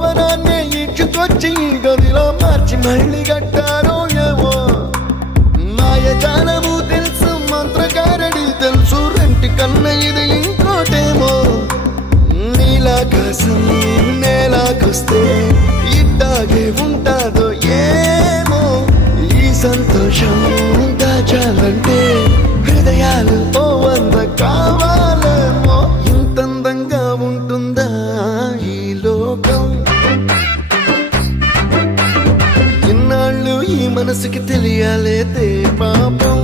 భవనాన్ని ఇచ్చుకొచ్చి గదిలో మార్చి మళ్ళీ కట్టారో ఏమో మాయజాలము తెలుసు మంత్రకారడి తెలుసు రెంటి కన్న ఇది ఇంకోటేమో నీలాకాశం నేలాకొస్తే ఇట్టాగే ఉంటాదో ఏమో ఈ సంతోషం దాచాలంటే హృదయాలు ఓ వంద కావాలేమో ఇంతందంగా ఉంటుందా ఈ లోకం ఇన్నాళ్ళు ఈ మనసుకి తెలియాలేదే పాపం